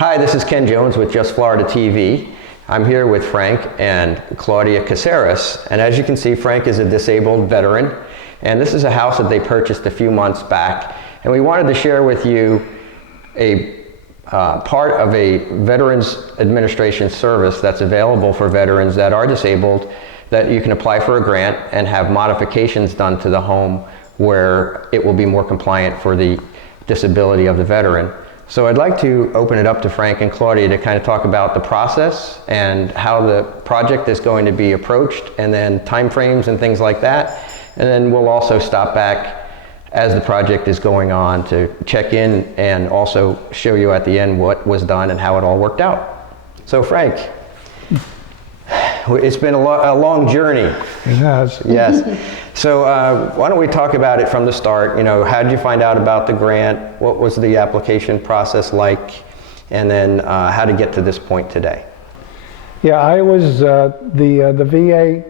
Hi, this is Ken Jones with Just Florida TV. I'm here with Frank and Claudia Caceres, and as you can see, Frank is a disabled veteran, and this is a house that they purchased a few months back, and we wanted to share with you a part of a Veterans Administration service that's available for veterans that are disabled, that you can apply for a grant and have modifications done to the home where it will be more compliant for the disability of the veteran. So I'd like to open it up to Frank and Claudia to kind of talk about the process and how the project is going to be approached, and then timeframes and things like that. And then we'll also stop back as the project is going on to check in and also show you at the end what was done and how it all worked out. So Frank, it's been a long journey. It has. Yes. So why don't we talk about it from the start? You know, how did you find out about the grant? What was the application process like? And then how to get to this point today? Yeah, I was, the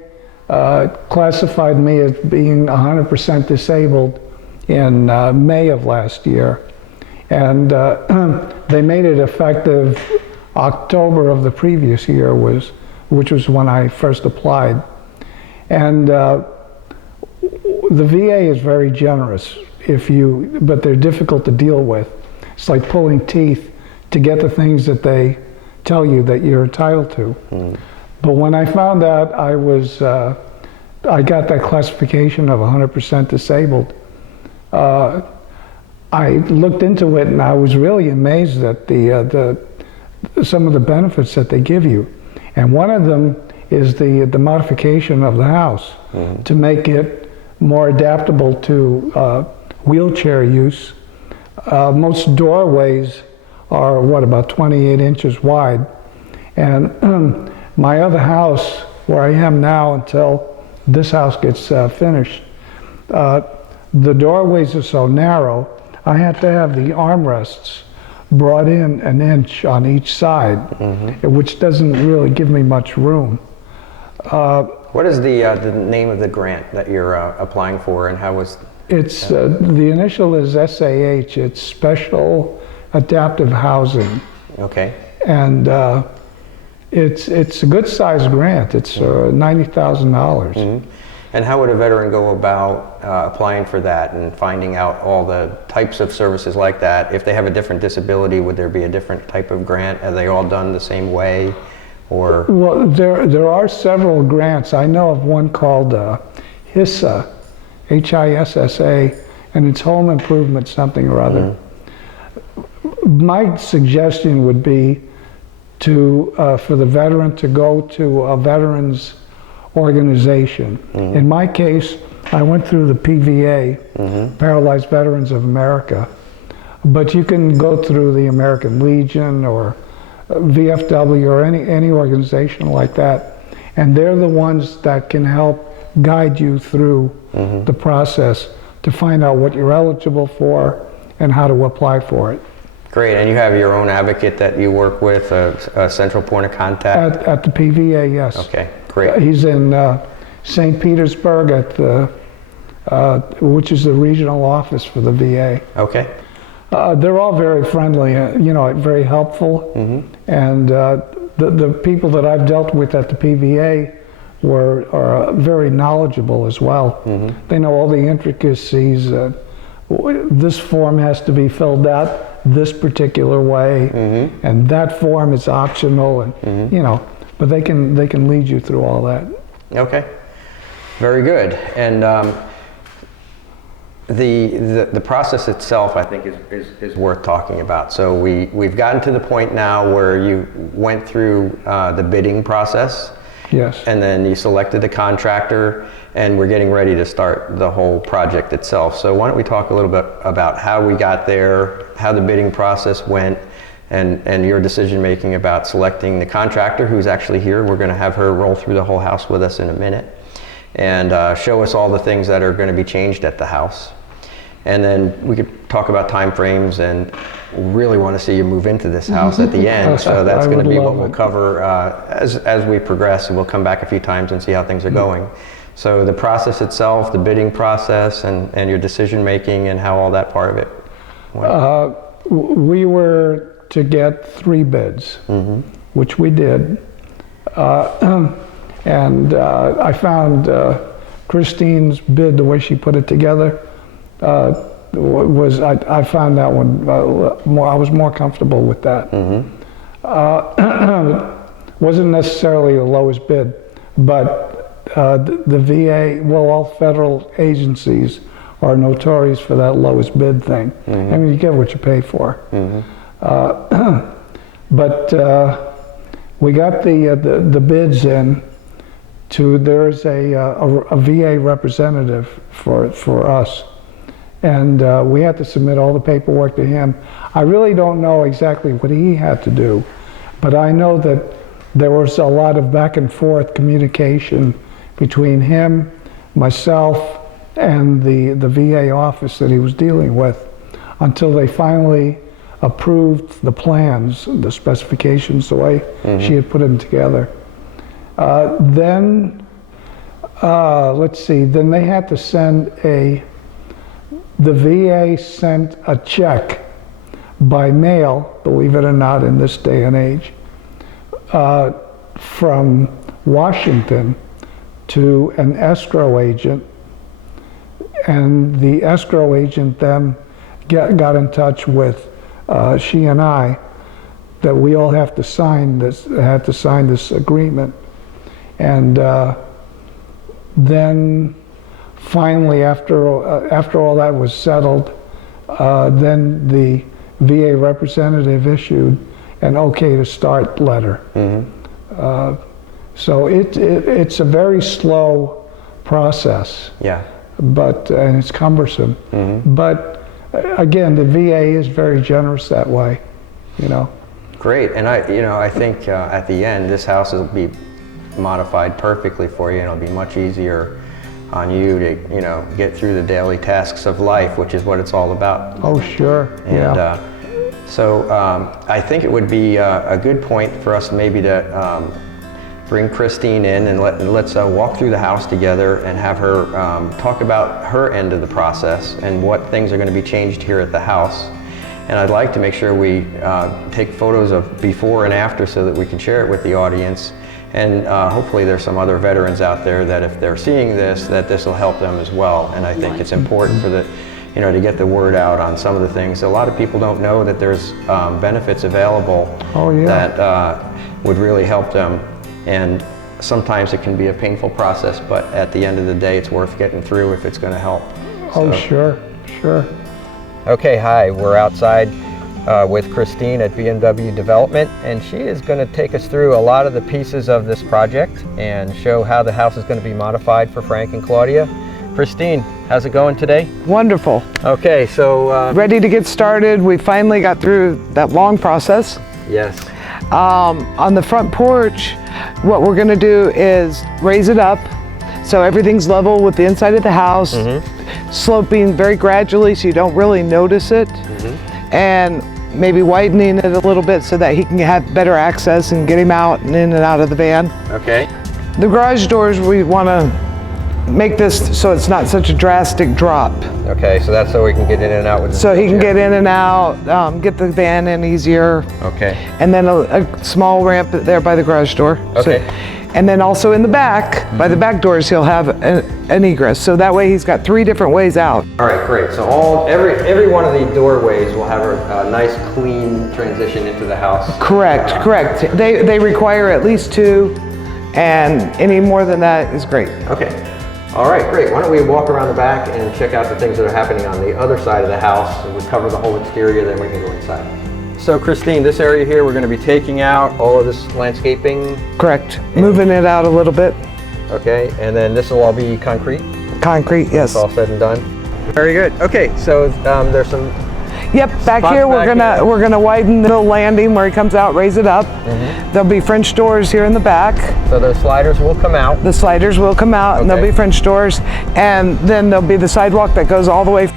VA classified me as being 100% disabled in May of last year. And they made it effective October of the previous year, which was when I first applied. And the VA is very generous but they're difficult to deal with. It's like pulling teeth to get the things that they tell you that you're entitled to. But when I found out I got that classification of 100% disabled, I looked into it and I was really amazed at some of the benefits that they give you. And one of them is the modification of the house to make it more adaptable to wheelchair use. Most doorways are, about 28 inches wide. And my other house, where I am now until this house gets finished, the doorways are so narrow, I had to have the armrests brought in an inch on each side, which doesn't really give me much room. What is the name of the grant that you're applying for, and how was? It's the initial is SAH. It's Special Adaptive Housing. Okay. And it's a good sized grant. It's $90,000. And how would a veteran go about applying for that and finding out all the types of services like that? If they have a different disability, would there be a different type of grant? Are they all done the same way? Or? Well, there are several grants. I know of one called HISSA, H-I-S-S-A, and it's Home Improvement something or other. My suggestion would be for the veteran to go to a veterans organization. In my case, I went through the PVA, Paralyzed Veterans of America, but you can go through the American Legion or VFW or any organization like that, and they're the ones that can help guide you through the process to find out what you're eligible for and how to apply for it. Great, and you have your own advocate that you work with, a central point of contact? At the PVA, yes. Okay, great. He's in St. Petersburg which is the regional office for the VA. Okay. They're all very friendly, very helpful, and the people that I've dealt with at the PVA are very knowledgeable as well. They know all the intricacies. This form has to be filled out this particular way, and that form is optional, and but they can lead you through all that. Okay, very good. And the process itself, I think, is worth talking about. So we've gotten to the point now where you went through the bidding process. Yes. And then you selected the contractor, and we're getting ready to start the whole project itself. So why don't we talk a little bit about how we got there, how the bidding process went, and your decision making about selecting the contractor, who's actually here. We're going to have her roll through the whole house with us in a minute and show us all the things that are going to be changed at the house. And then we could talk about time frames, and really want to see you move into this house at the end. So that's going to be what we'll cover as we progress, and we'll come back a few times and see how things are going. So the process itself, the bidding process, and your decision making, and how all that part of it went. We were to get 3 bids, which we did. And I found Christine's bid, the way she put it together, I found that one I was more comfortable with that. Wasn't necessarily the lowest bid, but the VA, well, all federal agencies are notorious for that lowest bid thing. I mean, you get what you pay for. But we got the bids in. There's a VA representative for us, and we had to submit all the paperwork to him. I really don't know exactly what he had to do, but I know that there was a lot of back and forth communication between him, myself, and the VA office that he was dealing with, until they finally approved the plans, the specifications, the way she had put them together. Then they had to send the VA sent a check by mail, believe it or not, in this day and age, from Washington to an escrow agent, and the escrow agent then got in touch with she and I, that we all had to sign this agreement. And then finally, after all that was settled, then the VA representative issued an okay to start letter. So it's a very slow process. Yeah. And it's cumbersome. But again, the VA is very generous that way, you know. Great, and I think at the end, this house will be modified perfectly for you, and it'll be much easier on you to, get through the daily tasks of life, which is what it's all about. Oh, sure. And so I think it would be a good point for us maybe to bring Christine in and let's walk through the house together and have her talk about her end of the process and what things are going to be changed here at the house. And I'd like to make sure we take photos of before and after so that we can share it with the audience. And hopefully there's some other veterans out there that if they're seeing this, that this will help them as well. And I think it's important for to get the word out on some of the things. A lot of people don't know that there's benefits available that would really help them. And sometimes it can be a painful process, but at the end of the day, it's worth getting through if it's going to help. Oh, sure. Okay, hi, we're outside with Christine at B&W Development, and she is going to take us through a lot of the pieces of this project and show how the house is going to be modified for Frank and Claudia. Christine, how's it going today? Wonderful. Okay, so... ready to get started. We finally got through that long process. Yes. On the front porch, what we're going to do is raise it up so everything's level with the inside of the house, sloping very gradually so you don't really notice it, and maybe widening it a little bit so that he can have better access and get him out and in and out of the van. Okay. The garage doors, we want to make this so it's not such a drastic drop. Okay, so that's so we can get in and out with the So he can get in and out, get the van in easier. Okay. And then a small ramp there by the garage door. Okay. And then also in the back, by the back doors, he'll have an egress. So that way he's got 3 different ways out. All right, great. So every one of the doorways will have a nice clean transition into the house. Correct. They require at least 2, and any more than that is great. Okay. All right, great. Why don't we walk around the back and check out the things that are happening on the other side of the house, and we cover the whole exterior, then we can go inside. So Christine, this area here, we're going to be taking out all of this landscaping. Correct. Moving it out a little bit. Okay, and then this will all be concrete? Concrete, yes. It's all said and done. Very good. Okay, so there's some... Yep, back here we're gonna widen the landing where he comes out, raise it up. There'll be French doors here in the back. So those sliders will come out. The sliders will come out, and there'll be French doors, and then there'll be the sidewalk that goes all the way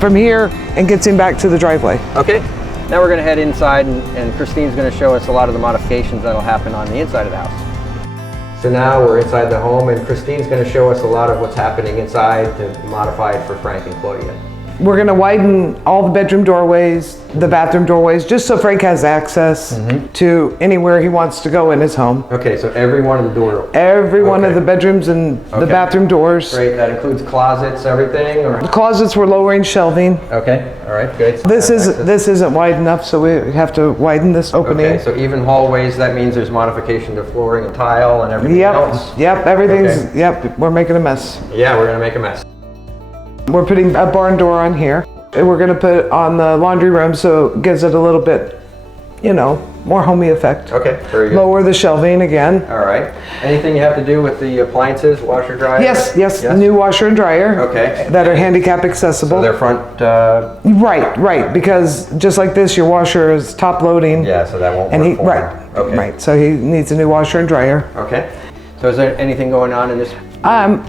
from here and gets him back to the driveway. Okay. Now we're going to head inside, and Christine's going to show us a lot of the modifications that'll happen on the inside of the house. So now we're inside the home, and Christine's going to show us a lot of what's happening inside to modify it for Frank and Claudia. We're gonna widen all the bedroom doorways, the bathroom doorways, just so Frank has access to anywhere he wants to go in his home. Okay, so every one of the doors. Every one of Okay. the bedrooms and the Okay. bathroom doors. Great, that includes closets, everything, or? The closets were low range shelving. Okay, all right, good. This isn't wide enough, so we have to widen this opening. Okay, so even hallways, that means there's modification to flooring and tile and everything else? Yep, everything's, Okay. yep, we're making a mess. Yeah, we're gonna make a mess. We're putting a barn door on here. And we're gonna put on the laundry room so it gives it a little bit, you know, more homey effect. Okay, very good. Lower the shelving again. All right. Anything you have to do with the appliances, washer, dryer? Yes, new washer and dryer. Okay. That are handicap accessible. So their front, Right, because just like this, your washer is top loading. yeah, so that won't And work he, for right, him. Okay. right, so he needs a new washer and dryer. Okay. So is there anything going on in this?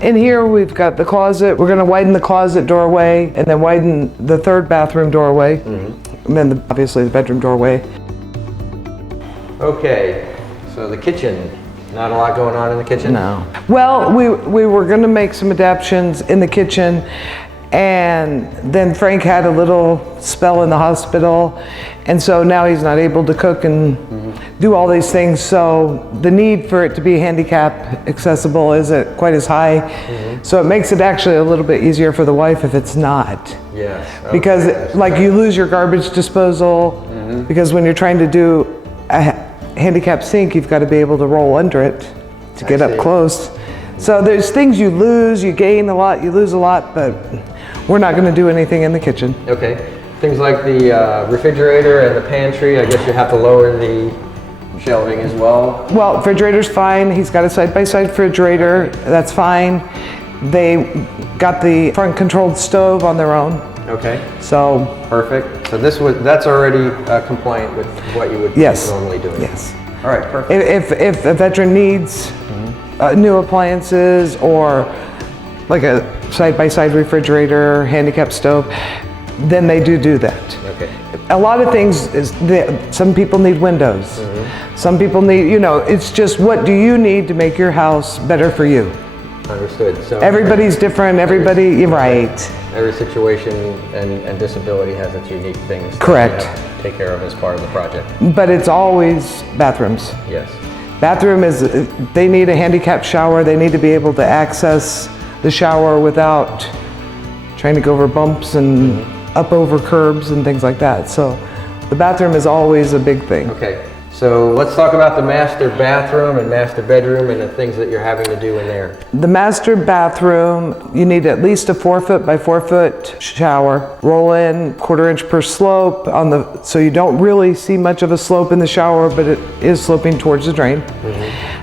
In here, we've got the closet. We're gonna widen the closet doorway and then widen the third bathroom doorway. And then obviously the bedroom doorway. Okay, so the kitchen, not a lot going on in the kitchen? No. Well, we were gonna make some adaptations in the kitchen, and then Frank had a little spell in the hospital, and so now he's not able to cook and do all these things, so the need for it to be handicap accessible isn't quite as high. So it makes it actually a little bit easier for the wife if it's not. Yes. Okay, Because that's like right. you lose your garbage disposal, because when you're trying to do a handicap sink, you've got to be able to roll under it to get up see. close. So there's things you lose, you gain a lot, you lose a lot, but we're not going to do anything in the kitchen. Okay. Things like the refrigerator and the pantry, I guess you have to lower the shelving as well. Well, refrigerator's fine. He's got a side-by-side refrigerator. That's fine. They got the front controlled stove on their own. Okay. So Perfect. So that's already compliant with what you would yes, normally do. yes. All right, perfect. If a veteran needs new appliances or like a side-by-side refrigerator, handicap stove, then they do that. Okay. A lot of things is that some people need windows. Some people need, you know, it's just what do you need to make your house better for you? Understood. So Everybody's different, everybody, you're right. every situation and disability has its unique things. that Correct. you have to take care of as part of the project. But it's always bathrooms. Yes. Bathroom is, they need a handicap shower. They need to be able to access the shower without trying to go over bumps and up over curbs and things like that. So the bathroom is always a big thing. Okay. So let's talk about the master bathroom and master bedroom and the things that you're having to do in there. The master bathroom, you need at least a 4 foot by 4 foot shower. Roll in 1/4 inch per slope on so you don't really see much of a slope in the shower, but it is sloping towards the drain.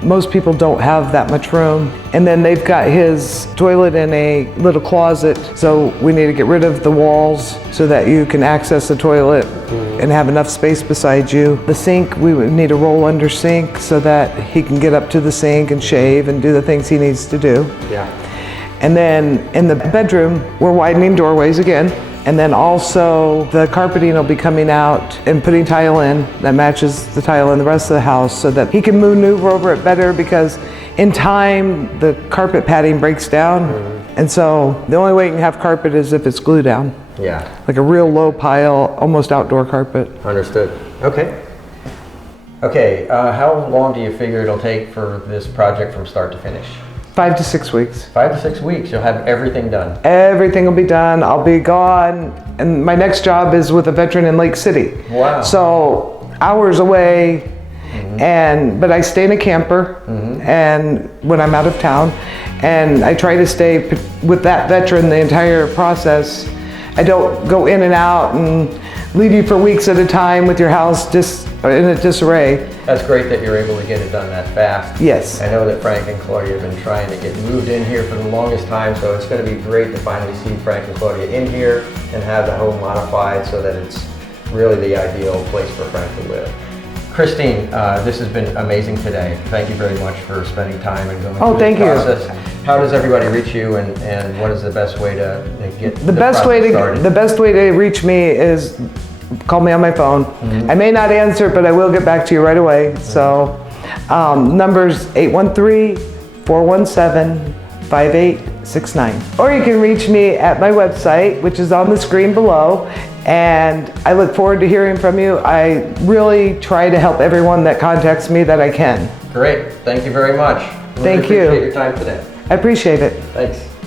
Most people don't have that much room. And then they've got his toilet in a little closet, so we need to get rid of the walls so that you can access the toilet and have enough space beside you. The sink, we would need a roll under sink so that he can get up to the sink and shave and do the things he needs to do. Yeah. And then in the bedroom, we're widening doorways again. And then also the carpeting will be coming out and putting tile in that matches the tile in the rest of the house so that he can maneuver over it better, because in time the carpet padding breaks down. And so the only way you can have carpet is if it's glued down. Yeah. Like a real low pile, almost outdoor carpet. Understood. Okay. Okay. How long do you figure it'll take for this project from start to finish? 5 to 6 weeks. 5 to 6 weeks. You'll have everything done. Everything will be done. I'll be gone. And my next job is with a veteran in Lake City. Wow. So hours away, but I stay in a camper and when I'm out of town, and I try to stay with that veteran the entire process. I don't go in and out and leave you for weeks at a time with your house in a disarray. That's great that you're able to get it done that fast. Yes. I know that Frank and Claudia have been trying to get moved in here for the longest time, so it's going to be great to finally see Frank and Claudia in here and have the home modified so that it's really the ideal place for Frank to live. Christine, this has been amazing today. Thank you very much for spending time and going through thank this you. process. How does everybody reach you, and what is the best way to get The best way to reach me is call me on my phone. I may not answer, but I will get back to you right away. So number's 813-417 5869. Or you can reach me at my website, which is on the screen below, and I look forward to hearing from you. I really try to help everyone that contacts me that I can. Great. Thank you very much. Thank Really you. appreciate your time today. I appreciate it. Thanks.